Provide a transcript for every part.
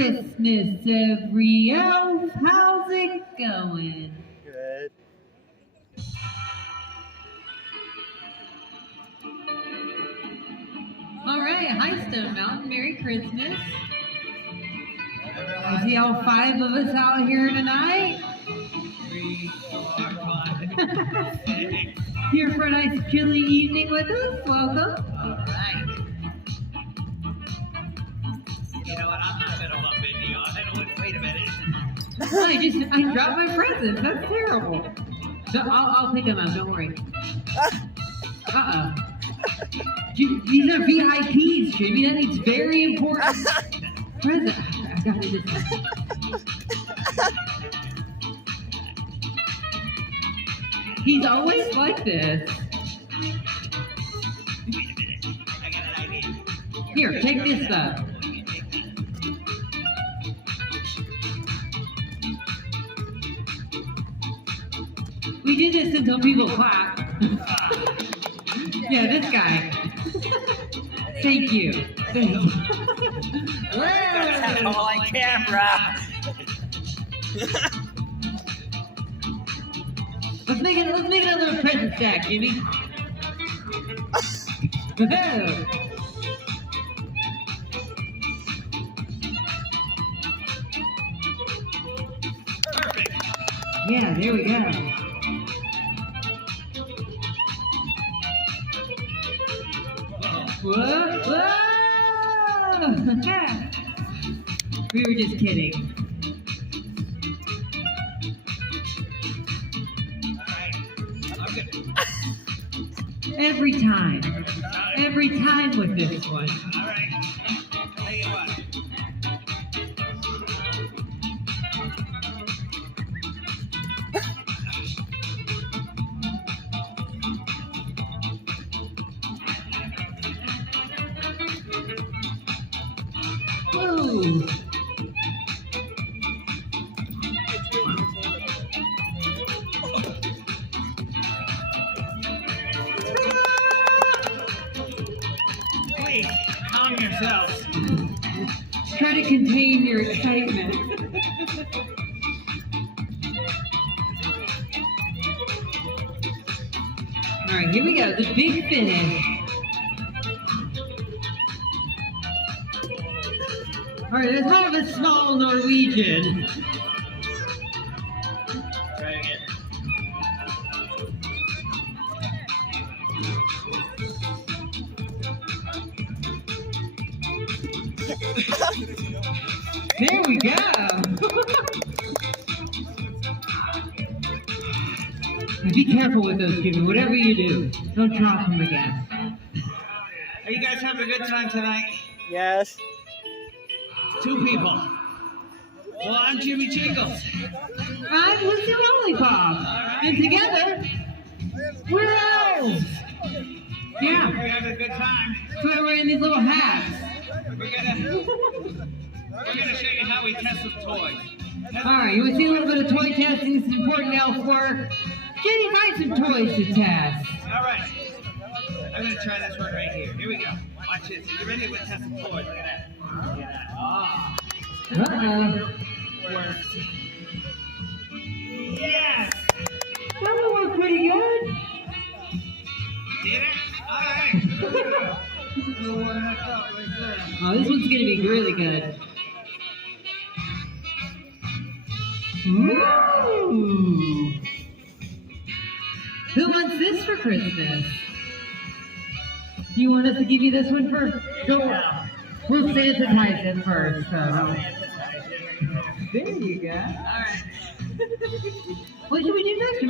Christmas, every elf. How's it going? Good. All right, hi Stone Mountain. Merry Christmas. I see all 5 of us out here tonight. 3, 4, 5, 6. Here for a nice chilly evening with us. Welcome. All right. You know what? I'm not going to bump into you. I don't want. Wait a minute. I dropped my presents. That's terrible. No, I'll pick them up. Don't worry. These are VIPs, Jimmy. That means very important present. I got it this time. He's always like this. Wait a minute. I got an idea. Here, take this stuff. We did this until people clap. Yeah, this guy. Thank you. Thank you. That's all on camera. Let's make it a little present stack, Jimmy. Perfect. Yeah, there we go. Whoa, whoa! We were just kidding. All right. I'm good. Every time with this one. All right. Tell you what. Ooh. Please, calm yourselves. Try to contain your excitement. All right, here we go. The big finish. All right, that's kind of a small Norwegian. Try again. There we go. Now be careful with those, Jimmy. Whatever you do, don't drop them again. Are you guys having a good time tonight? Yes. 2 people. Well, I'm Jimmy Jingles. I'm Lucy Lollipop. And together, we're Elves. Yeah, We're having a good time. that's why we're wearing these little hats. We're gonna show you how we test some toys. All right, you want to see a little bit of toy testing? It's important elf work. Jenny, find some toys to test. All right. I'm gonna try this one right here. Here we go. Watch this. Are you ready? We'll test some toys. Look at that. Look at that. Ah. Uh-oh. Works. Yes. That one worked pretty good. Did it? All right. Oh, this one's going to be really good. Ooh. Who wants this for Christmas? You want us to give you this one first? Go on. We'll sanitize it first. So. There you go. All right. What should we do next?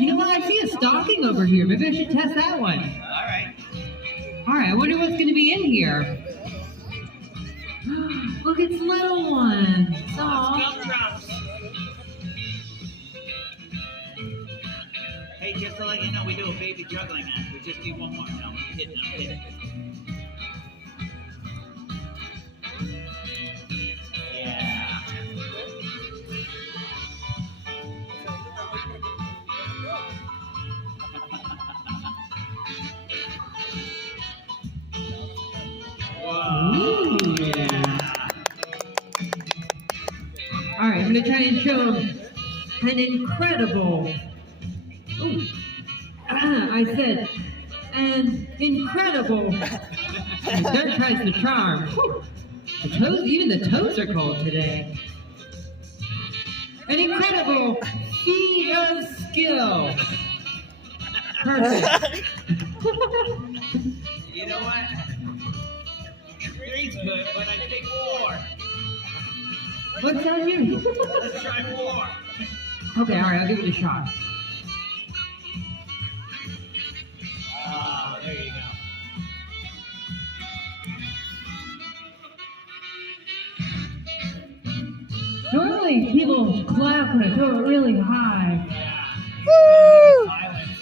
You know what? I see a stocking over here. Maybe I should test that one. All right. All right, I wonder what's going to be in here. Look, it's little ones. Aw. Gumdrops. Hey, just to let you know, we do a baby juggling act. We just need one more. No, I'm kidding. I'm kidding. Yeah. Whoa. Ooh. Yeah. show an incredible, I said, an incredible, third time's the charm. Whew. The toes, even the toes are cold today. An incredible feat of skill. Perfect. You know what? Three's good, but I think four. What's that here? Let's try four. Okay, all right, I'll give it a shot. Oh, there you go. Normally people clap when I throw it really high. Woo! Silence.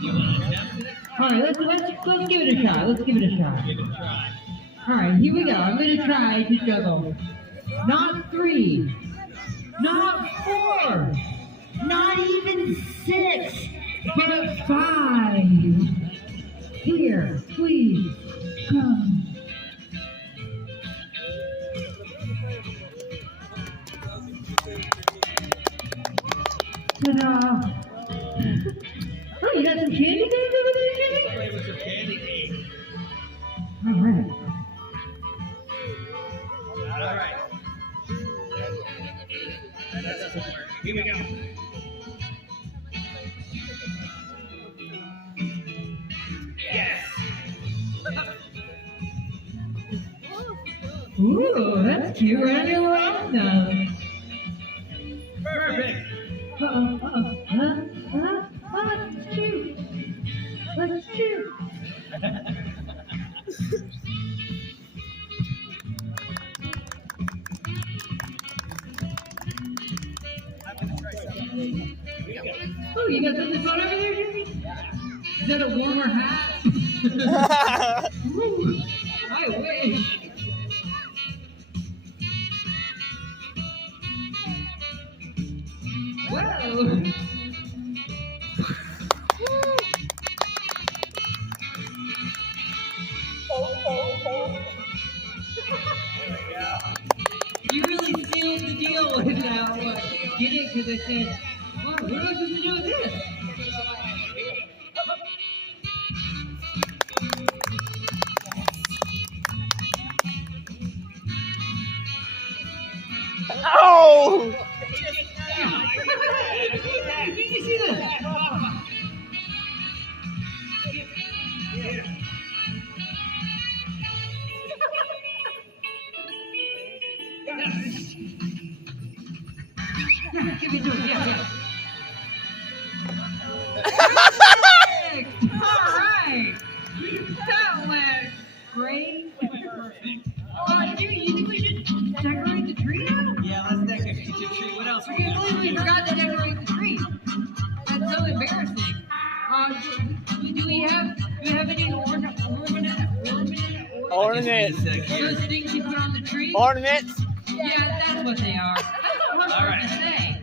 You want to attempt it? All right, let's give it a shot. Let's give it a shot. Give it a try. All right, here we go. I'm gonna try to juggle. Not 3, not 4, not even 6, but 5. Here, please, come. Ta-da! Oh, you got some candy canes over there, Jimmy? Play with some candy cane. All right. All right. That doesn't work. Here we go. Yes. Ooh, that's cute. Right on your lap now. Perfect. That's cute. That's cute. Oh, you got something fun over there, Jimmy? Is that a warmer hat? Ooh, I wish. Whoa. You really sealed the deal with that one. Get it? Because I said, well, what am I supposed to do with this? Oh! Did you see this? Yeah, give me to it. Yeah. Perfect. All right. That went great. Jimmy, you think we should decorate the tree now? Yeah, let's decorate your tree. What else? I can't believe we forgot to decorate the tree. That's so embarrassing. Do we have any ornaments? Ornaments. Those things you put on the tree? Ornaments. Yeah, that's what they are. That's not hard right. to say.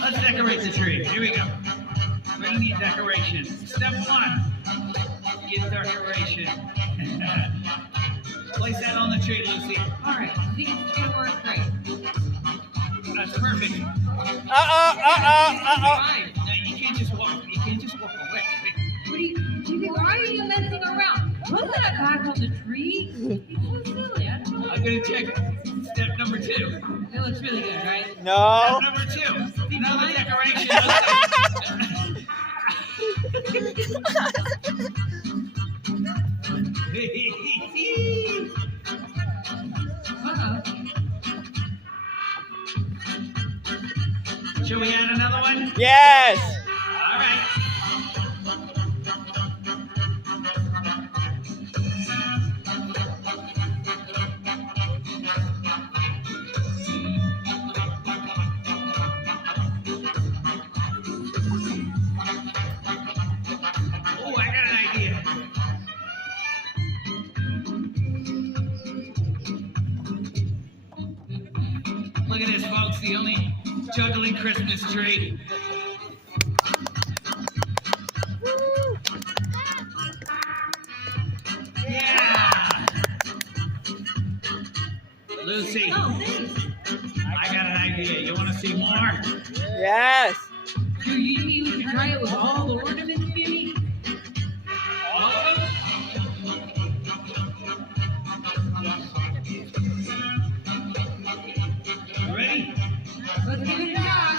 Let's decorate the tree. Here we go. We need decorations. Step 1. Get decoration. Place that on the tree, Lucy. All right, I think it's gonna work great. That's perfect. Fine. No, you can't just walk. You can't just walk away. What are you, Jimmy, why are you messing around? Put that back on the tree. You're so silly. I don't know. I'm gonna check step number 2. It looks really good, right? No. Step number 2. Another decoration. Uh-oh. Should we add another one? Yes. All right. Oh, I got an idea. Look at this, folks. The only juggling Christmas tree. Lucy, Oh, thanks. I got an idea. You want to see more? Yes. Do you think you should try it with all the ornaments, Jimmy? All of them? You ready? Let's give it a shot.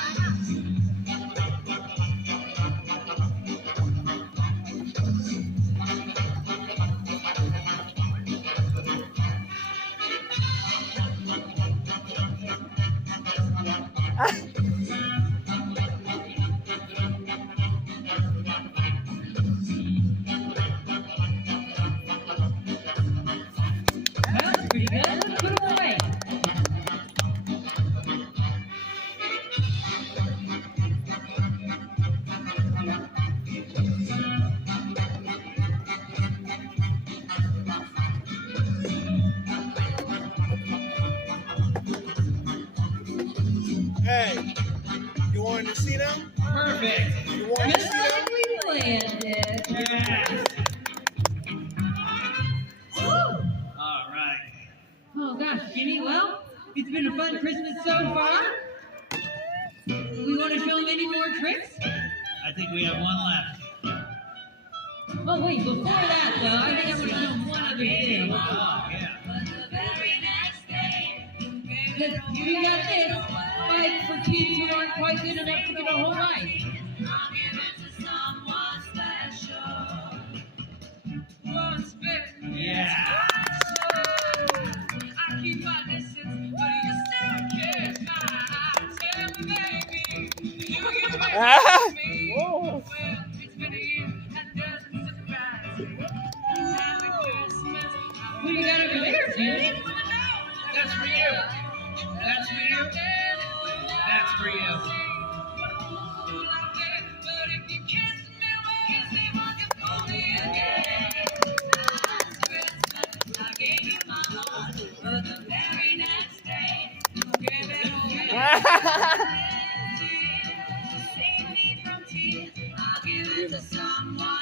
That's pretty good. Let's put it away. Hey, you wanted to see them? Perfect. You wanted to Just see them? like we planned it. Yes. Woo! All right. Oh gosh, Jimmy, well, it's been a fun Christmas so far. We want to show them any more tricks? I think we have one left. Oh wait, before that though, I think I want to show them one other thing. Oh, yeah. Because we got this, like for kids who aren't quite good enough to get a whole life. Yeah. Whoa. What do you got over there, Jimmy? That's for you. That's for you. That's for you.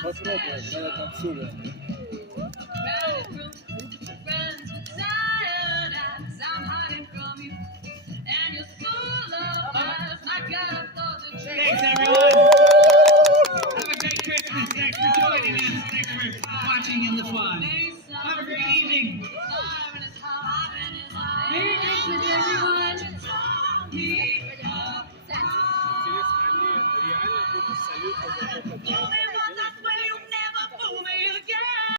Otro, pues, nada tan sube. Thanks, everyone. Have a great Christmas. Thanks for joining us. Thanks for watching in the fun. Have a great evening. Merry Christmas, everyone!